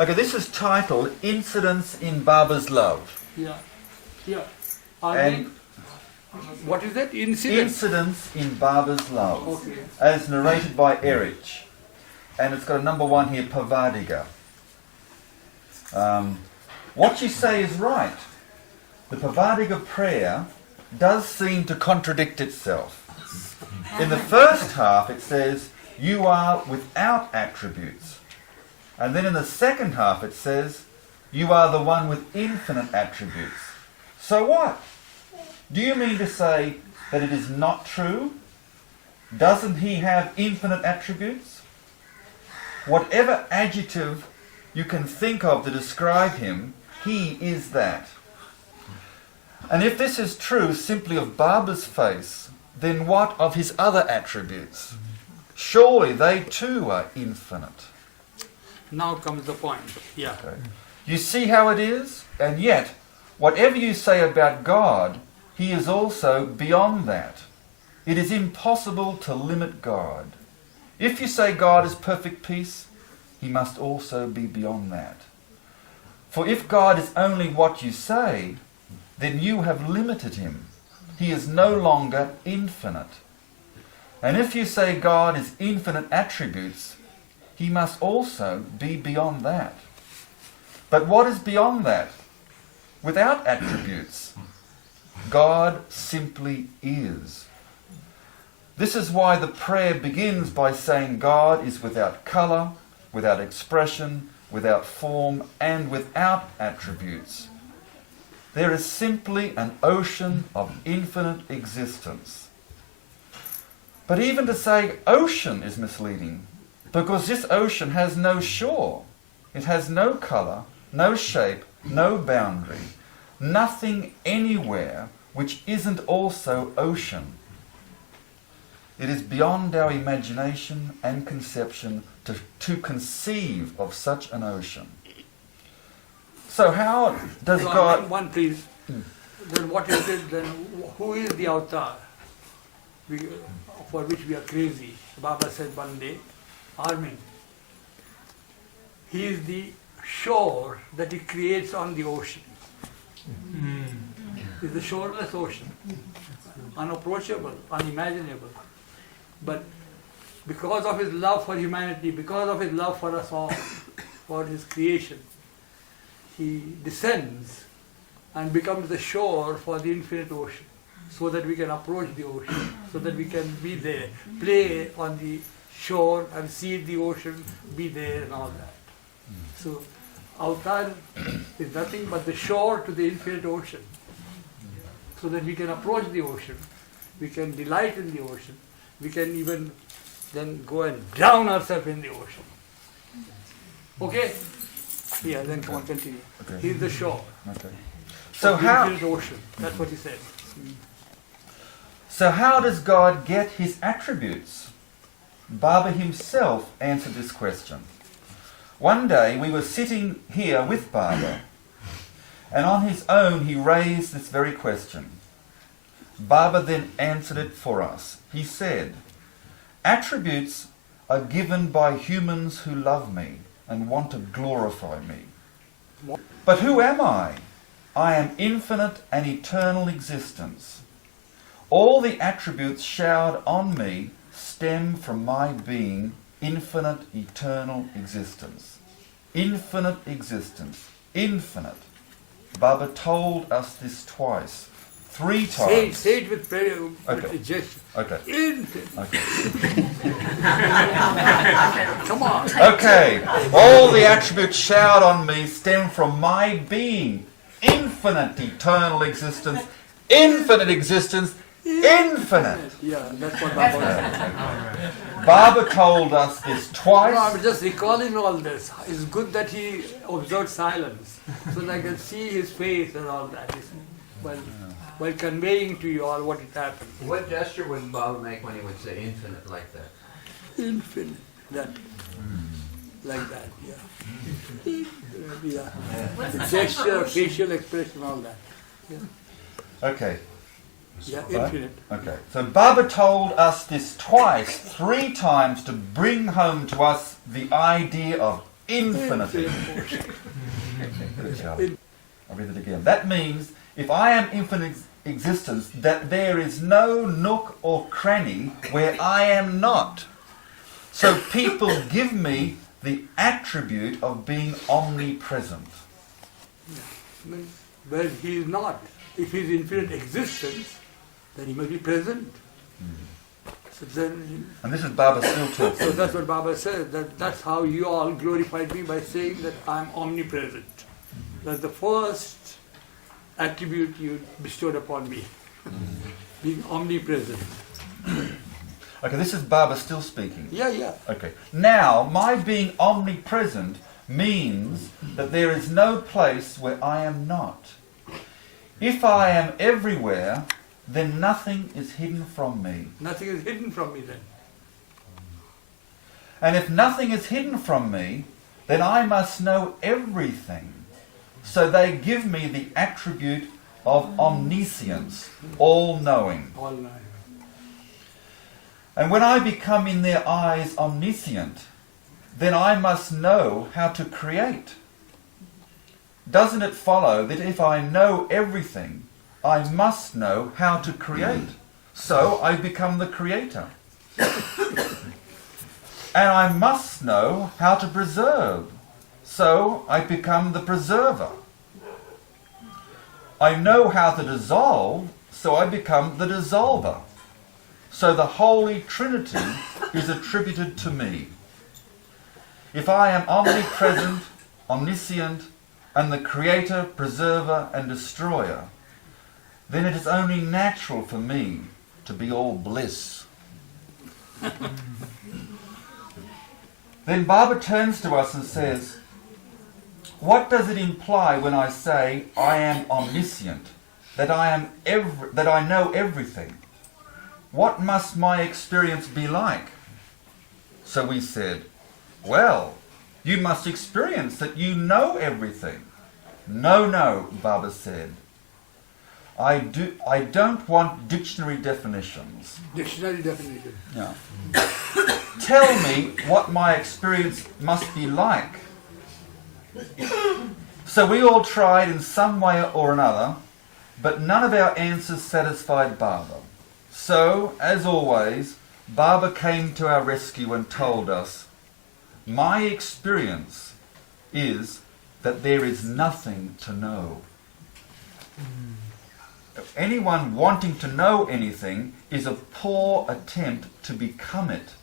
Okay, this is titled Incidents in Baba's Love. Yeah. And What is that? Incidents in Baba's Love. Okay. As narrated by Eruch. And it's got a number 1 here, Parvardigar. What you say is right. The Parvardigar prayer does seem to contradict itself. In the first half it says, you are without attributes. And then in the second half it says, you are the one with infinite attributes. So what? Do you mean to say that it is not true? Doesn't he have infinite attributes? Whatever adjective you can think of to describe him, he is that. And if this is true simply of Baba's face, then what of his other attributes? Surely they too are infinite. Now comes the point. Yeah. Okay. You see how it is? And yet, whatever you say about God, he is also beyond that. It is impossible to limit God. If you say God is perfect peace, he must also be beyond that. For if God is only what you say, then you have limited him. He is no longer infinite. And if you say God is infinite attributes, he must also be beyond that. But what is beyond that? Without attributes, God simply is. This is why the prayer begins by saying God is without colour, without expression, without form, and without attributes. There is simply an ocean of infinite existence. But even to say ocean is misleading, because this ocean has no shore. It has no colour, no shape, no boundary, nothing anywhere which isn't also ocean. It is beyond our imagination and conception to conceive of such an ocean. So how does God... One please. Then what is it, then who is the avatar for which we are crazy? Baba said one day, Armin. He is the shore that he creates on the ocean. He is the shoreless ocean. Unapproachable, unimaginable. But because of his love for humanity, because of his love for us all, for his creation, he descends and becomes the shore for the infinite ocean, so that we can approach the ocean, so that we can be there, play on the shore and see the ocean, be there and all that. So avatar is nothing but the shore to the infinite ocean, so that we can approach the ocean, we can delight in the ocean, we can even then go and drown ourselves in the ocean. Okay? Yeah, then come on, continue. Okay. He's the shore. Okay. So of the how... infinite ocean. That's what he said. So how does God get his attributes? Baba himself answered this question. One day we were sitting here with Baba, and on his own he raised this very question. Baba then answered it for us. He said, attributes are given by humans who love me and want to glorify me. But who am I? I am infinite and eternal existence. All the attributes showered on me stem from my being infinite, eternal existence. Infinite existence. Infinite. Baba told us this twice. 3 times. Say it with prayer. Okay. Gesture. Okay. Infinite. Okay. Come on. Okay. All the attributes showered on me stem from my being. Infinite, eternal existence. Infinite existence. Infinite. Yeah, that's what Baba said. Baba told us this twice. No, I'm just recalling all this. It's good that he observed silence, so that I can see his face and all that. While conveying to you all what had happened. What gesture would Baba make when he would say infinite like that? Infinite. That. Like that, yeah. Yeah. The gesture, facial expression, all that. Yeah. Okay. Yeah, infinite. Okay. So Baba told us this twice, 3 times, to bring home to us the idea of infinitely. Good job. I'll read it again. That means if I am infinite existence, that there is no nook or cranny where I am not. So people give me the attribute of being omnipresent. Well, he is not. If he is infinite existence, then he must be present. So then, And this is Baba still talking. so that's what Baba says. That's how you all glorified me, by saying that I am omnipresent. That's the first attribute you bestowed upon me, being omnipresent. Okay, this is Baba still speaking. Yeah. Okay. Now, my being omnipresent means that there is no place where I am not. If I am everywhere, then nothing is hidden from me. Nothing is hidden from me then. And if nothing is hidden from me, then I must know everything. So they give me the attribute of omniscience, all-knowing. All night. And when I become in their eyes omniscient, then I must know how to create. Doesn't it follow that if I know everything, I must know how to create? So I become the creator. And I must know how to preserve. So I become the preserver. I know how to dissolve, so I become the dissolver. So the Holy Trinity is attributed to me. If I am omnipresent, omniscient, and the creator, preserver, and destroyer, then it is only natural for me to be all bliss. Then Baba turns to us and says, what does it imply when I say I am omniscient, that I know everything? What must my experience be like? So we said, well, you must experience that you know everything. No, Baba said. I don't want dictionary definitions. Dictionary definition. No. Tell me what my experience must be like. So we all tried in some way or another, but none of our answers satisfied Baba. So, as always, Baba came to our rescue and told us, my experience is that there is nothing to know. Anyone wanting to know anything is a poor attempt to become it.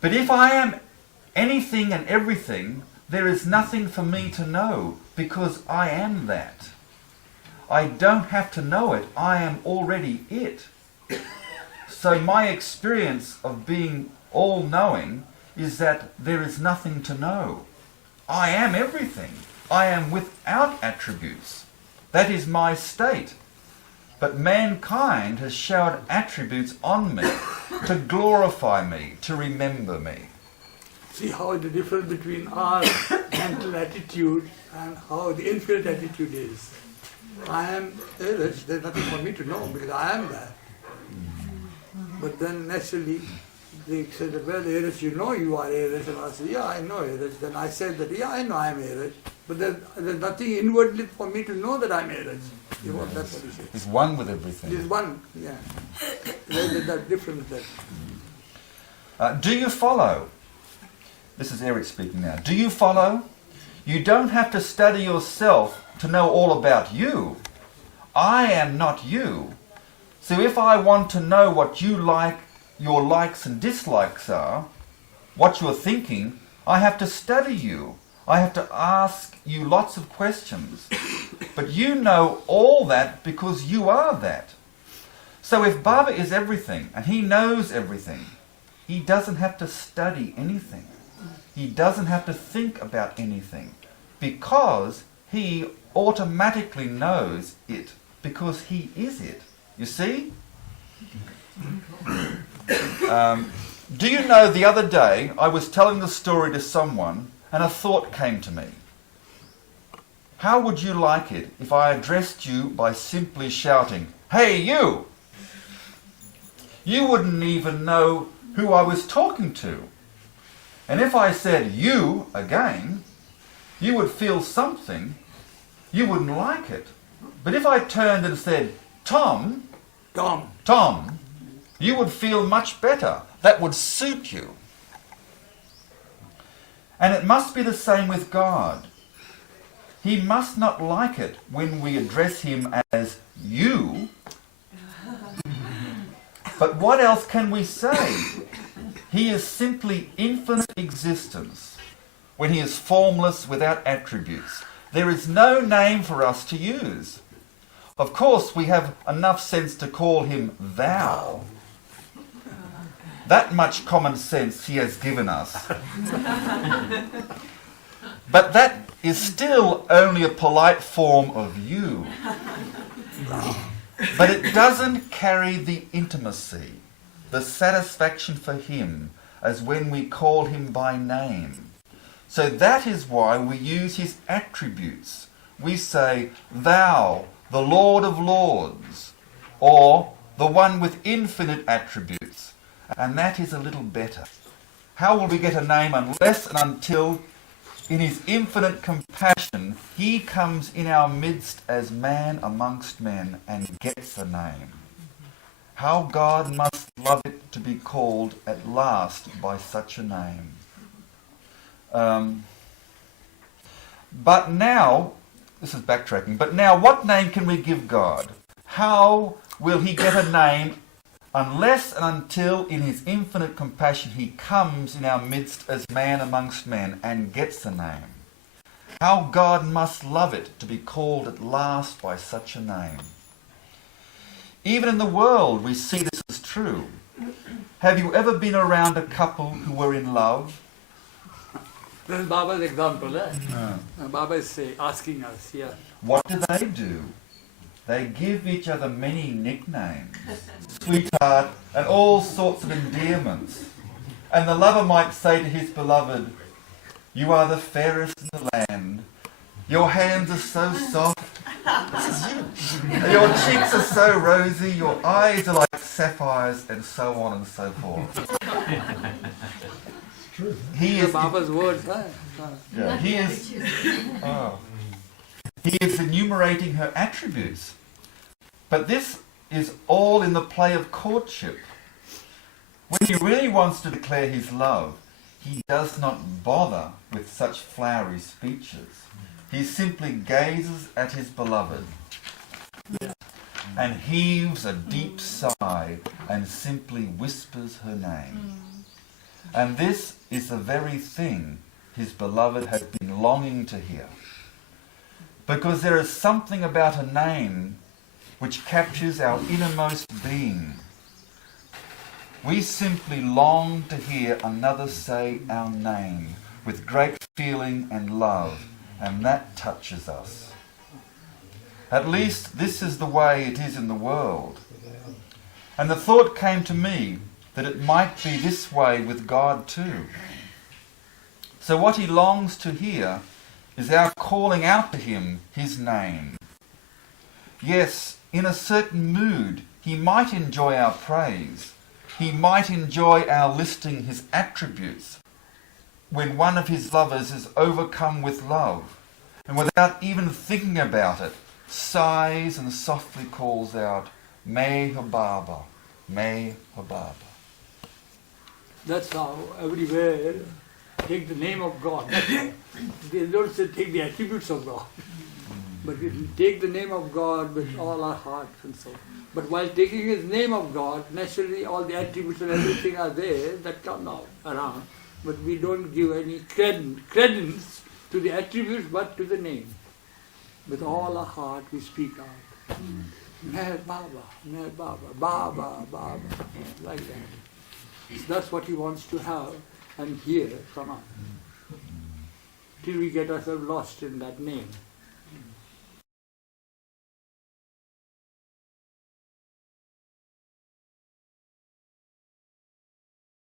But if I am anything and everything, there is nothing for me to know, because I am that. I don't have to know it, I am already it. So my experience of being all-knowing is that there is nothing to know. I am everything. I am without attributes. That is my state. But mankind has showered attributes on me to glorify me, to remember me. See how the difference between our mental attitude and how the infinite attitude is. I am Eruch, there's nothing for me to know because I am that. But then naturally they said, well, Eruch, you know you are Eruch. And I said, yeah, I know Eruch. Then I said that, yeah, I know I'm Eruch. But there's nothing inwardly for me to know that I'm Eruch. You know, that's what he said. It's one with everything. It's one, yeah. There's that difference there. Do you follow? This is Eruch speaking now. Do you follow? You don't have to study yourself to know all about you. I am not you. So if I want to know what you like, your likes and dislikes are, what you're thinking, I have to study you. I have to ask you lots of questions. But you know all that because you are that. So if Baba is everything and he knows everything, he doesn't have to study anything. He doesn't have to think about anything because he automatically knows it because he is it. You see? Do you know the other day I was telling the story to someone and a thought came to me. How would you like it if I addressed you by simply shouting, "Hey, you!" You wouldn't even know who I was talking to. And if I said you again, you would feel something. You wouldn't like it. But if I turned and said Tom, Tom, you would feel much better. That would suit you. And it must be the same with God. He must not like it when we address him as you. But what else can we say? He is simply infinite existence when he is formless without attributes. There is no name for us to use. Of course, we have enough sense to call him thou. That much common sense he has given us. But that is still only a polite form of you. But it doesn't carry the intimacy, the satisfaction for him, as when we call him by name. So that is why we use his attributes. We say, thou, the Lord of Lords, or the one with infinite attributes. And that is a little better. How will we get a name unless and until in his infinite compassion he comes in our midst as man amongst men and gets a name? How God must love it to be called at last by such a name. But now, this is backtracking, but now what name can we give God? How will he get a name unless and until in his infinite compassion he comes in our midst as man amongst men and gets a name? How God must love it to be called at last by such a name. Even in the world we see this as true. Have you ever been around a couple who were in love? This is Baba's example. Baba is asking us here. What do? They give each other many nicknames, sweetheart, and all sorts of endearments. And the lover might say to his beloved, you are the fairest in the land. Your hands are so soft. Your cheeks are so rosy. Your eyes are like sapphires, and so on and so forth. He is Baba's words. Yeah, he is enumerating her attributes. But this is all in the play of courtship. When he really wants to declare his love, he does not bother with such flowery speeches. He simply gazes at his beloved and heaves a deep sigh and simply whispers her name. And this is the very thing his beloved has been longing to hear. Because there is something about a name which captures our innermost being. We simply long to hear another say our name with great feeling and love, and that touches us. At least this is the way it is in the world. And the thought came to me that it might be this way with God too. So what he longs to hear is our calling out to him his name. Yes, in a certain mood, he might enjoy our praise. He might enjoy our listing his attributes when one of his lovers is overcome with love and without even thinking about it, sighs and softly calls out, Meherazad, Meherazad. That's how everywhere take the name of God. They don't say take the attributes of God. But we take the name of God with all our hearts and soul. But while taking his name of God, naturally all the attributes and everything are there that come out around. But we don't give any credence to the attributes but to the name. With all our heart we speak out. Meher Baba, Baba, like that. So that's what he wants to have and hear from us. Till we get ourselves lost in that name.